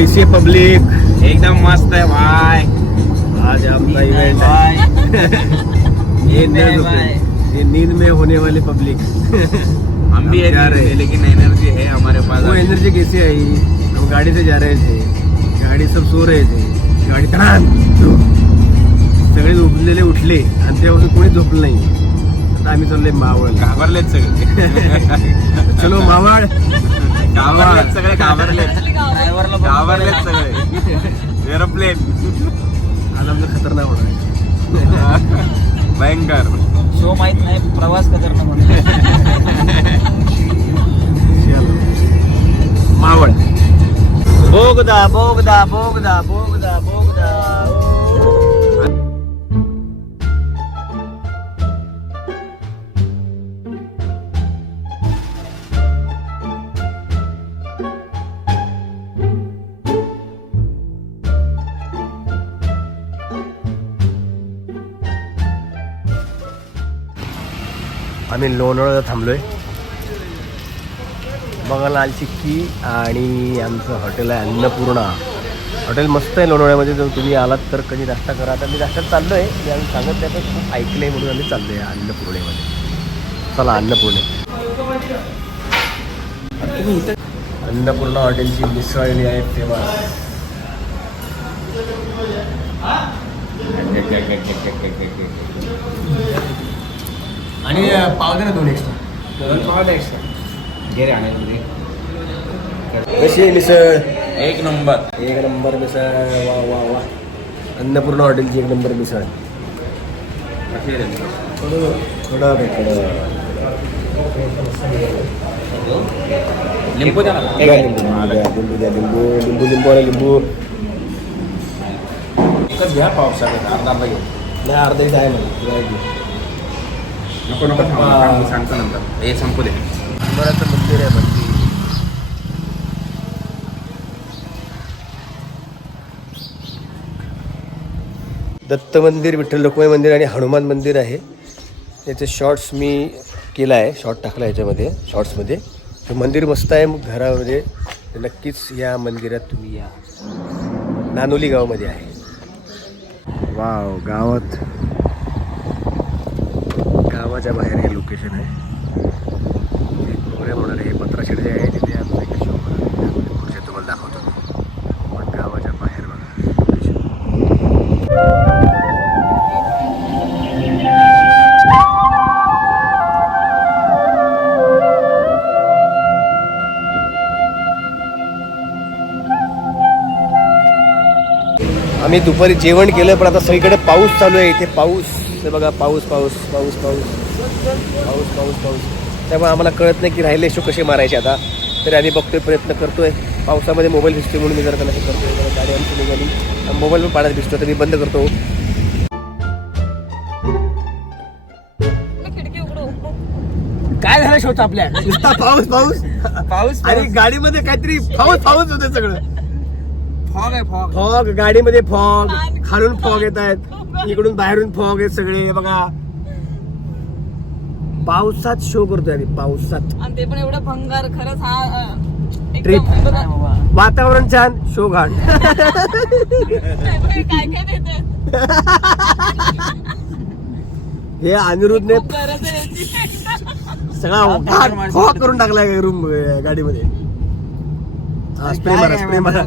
कैसे पब्लिक. एकदम मस्त है भाई आज आपका इवेंट है ये। ये नींद में होने वाली पब्लिक. हम भी हैं। लेकिन एनर्जी है हमारे पास. वो एनर्जी कैसे आई हम गाड़ी से जा रहे थे. गाडी सब सो रहे थे. गाडी सगळे झोपलेले उठले. आणि तेव्हापासून कोणी झोपलं नाही. आता आम्ही चाललोय मावळ घाबरलेत सगळे. चलो मावळ. घाबरलेत सगळे घाबरलेत घाबरलेत सगळे. एरोप्लेन. आज आमचं खतरनाक होणार आहे. भयंकर. शो माहीत नाही प्रवास खतरनाक. मावळ. बोगदा बोगदा बोगदा बोगदा बोगदा. आम्ही लोणावळ्याला आहे बघा लाल चिक्की आणि आमचं हॉटेल आहे अन्नपूर्णा. हॉटेल मस्त आहे लोणावळ्यामध्ये जर तुम्ही आलात तर कधी नाश्ता करा. आता मी नाश्त्यात चाललो आहे मी आम्ही सांगत नाही पण खूप ऐकलं आहे म्हणून आम्ही चाललो आहे अन्नपूर्णेमध्ये. चला अन्नपूर्णे. अन्नपूर्णा हॉटेलची मिसळली आहे फेमस आणि पाव दे ना दोन एक्स्ट्रा कशी आहे मिसळ? एक नंबर. एक नंबर मिसळ. वा वा वा. अन्नपूर्णा हॉटेलची एक नंबर मिसळ. कशी आहे रे? थोडं थोडं थोडं. लिंबू द्या ना. द्या लिंबू द्या लिंबू द्या लिंबू लिंबू लिंबू आणि लिंबू. एकच घ्या पावसाळ्यात अर्धा अर्धा घेऊ नाही अर्धा इथं आहे ना नको नको थांब, थांब, सांगतो नंतर. हे संपू दे. मंदिर आहे मंदिर. दत्त मंदिर विठ्ठल रुक्माई मंदिर आणि हनुमान मंदिर आहे. याचे शॉर्ट्स मी केला आहे शॉर्ट टाकला याच्यामध्ये शॉर्ट्समध्ये हे मंदिर मस्त आहे मग घरामध्ये तर नक्कीच या मंदिरात तुम्ही या. नानोली गावामध्ये आहे. वाव गावात गावाच्या बाहेर हे लोकेशन आहे. प्रोग्राम होणार आहे हे पत्राशेड जे आहे तिथे आमचं एक शो होणार आहे. त्यामध्ये तुम्हाला दाखवतो. पण गावाच्या बाहेर बघा. location. आम्ही दुपारी जेवण केलं पण आता सगळीकडे पाऊस चालू आहे. इथे पाऊस हे बघा पाऊस पाऊस पाऊस पाऊस. पाऊस पाऊस पाऊस. त्यामुळे आम्हाला कळत नाही की राहिले शो कसे मारायचे आता. तरी आम्ही बघतोय प्रयत्न करतोय. पावसामध्ये मोबाईल भिजते म्हणून मी जरा त्याला हे करतोय. जरा गाडी आमची निघाली. मोबाईल पण पाण्यात भिजतो तर मी बंद करतो. खिडकी उघडू काय झालं शोचा आपल्या? नुसता पाऊस पाऊस. पाऊस आणि गाडीमध्ये काहीतरी पाऊस पाऊस होते सगळं. फॉग आहे फॉग फॉग गाडीमध्ये फॉग खालून फॉग येत आहेत. इकडून बाहेरून फॉग आहेत सगळे हे बघा. पावसात शो करतोय आम्ही पावसात. आणि ते पण एवढं भंगार खरंच हा अ, Trip. एकदम बघा, वातावरण छान शो घाण. काय काय देते हे अनिरुद्धने खूप गरज आहे याची. सगळा फॉग करून टाकलाय रूम गाडीमध्ये? हा स्प्रे मारा स्प्रे मारा.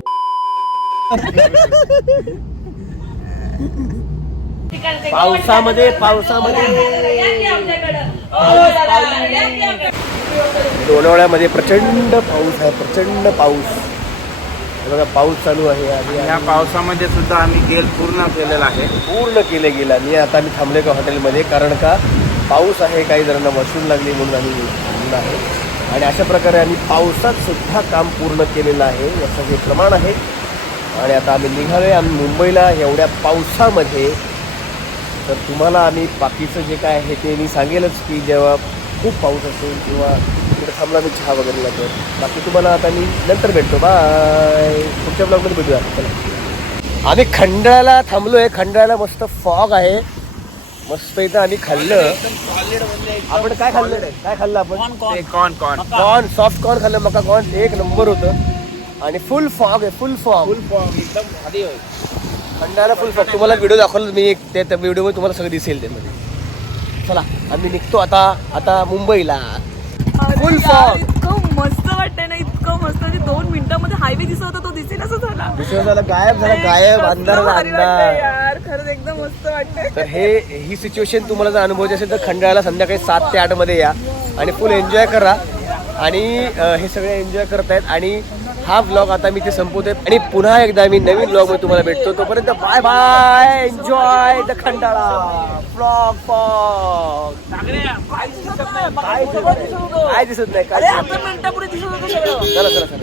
पावसामध्ये पावसामध्ये. लोणावळ्यामध्ये प्रचंड पाऊस आहे प्रचंड पाऊस. बघा पाऊस चालू आहे आणि या पावसामध्ये सुद्धा आम्ही गेल पूर्ण केलेला आहे. पूर्ण केलं गेलं आणि आता आम्ही थांबले का हॉटेलमध्ये कारण का पाऊस आहे काही जणांना वसूल लागली म्हणून आम्ही थांबलो आहे. आणि अशा प्रकारे आम्ही पावसात सुद्धा काम पूर्ण केलेलं आहे याचं हे प्रमाण आहे. आणि आता आम्ही निघालो आहे आम्ही मुंबईला एवढ्या पावसामध्ये तर तुम्हाला आम्ही बाकीचं जे काय आहे ते मी सांगेलच की जेव्हा खूप पाऊस असेल किंवा तिकडे थांबला मी चहा वगैरेला तर बाकी तुम्हाला आता मी नंतर भेटतो. बाय पुढच्या ब्लॉगमध्ये भेटूया. चला. आम्ही खंडाळ्याला थांबलो आहे खंडाळ्याला मस्त फॉग आहे. मस्त इथं आम्ही खाल्लं. आपण काय खाल्लं? काय खाल्लं आपण? Corn corn corn soft corn खाल्लं. मका कॉर्न एक नंबर होतं. आणि फुल फॉग आहे. फुल फॉग फुल फॉग एकदम खंडाला फुल फॉग तुम्हाला व्हिडिओ दाखवला मी एक त्या त्या व्हिडिओमध्ये तुम्हाला सगळं दिसेल त्यामध्ये. चला आम्ही निघतो आता आता मुंबईला. यार, fog. इतकं मस्त वाटतंय ना इतकं मस्त म्हणजे दोन मिनिटामध्ये हायवे दिसत होता तो दिसेल असं झाला. दुसरं झालं गायब झाला गायब अंधार अंधार यार खरंच एकदम मस्त वाटतंय. तर हे ही सिच्युएशन तुम्हाला जर अनुभवायची असेल तर खंडाळ्याला संध्याकाळी सात ते आठमध्ये या. आणि फुल एन्जॉय करा. आणि हे सगळे एन्जॉय करतायत. आणि हा ब्लॉग आता मी ते संपवतोय. आणि पुन्हा एकदा मी नवीन ब्लॉगमध्ये तुम्हाला भेटतो. तोपर्यंत bye bye enjoy the Khandala. Blog काय दिसत नाही काय चला चला.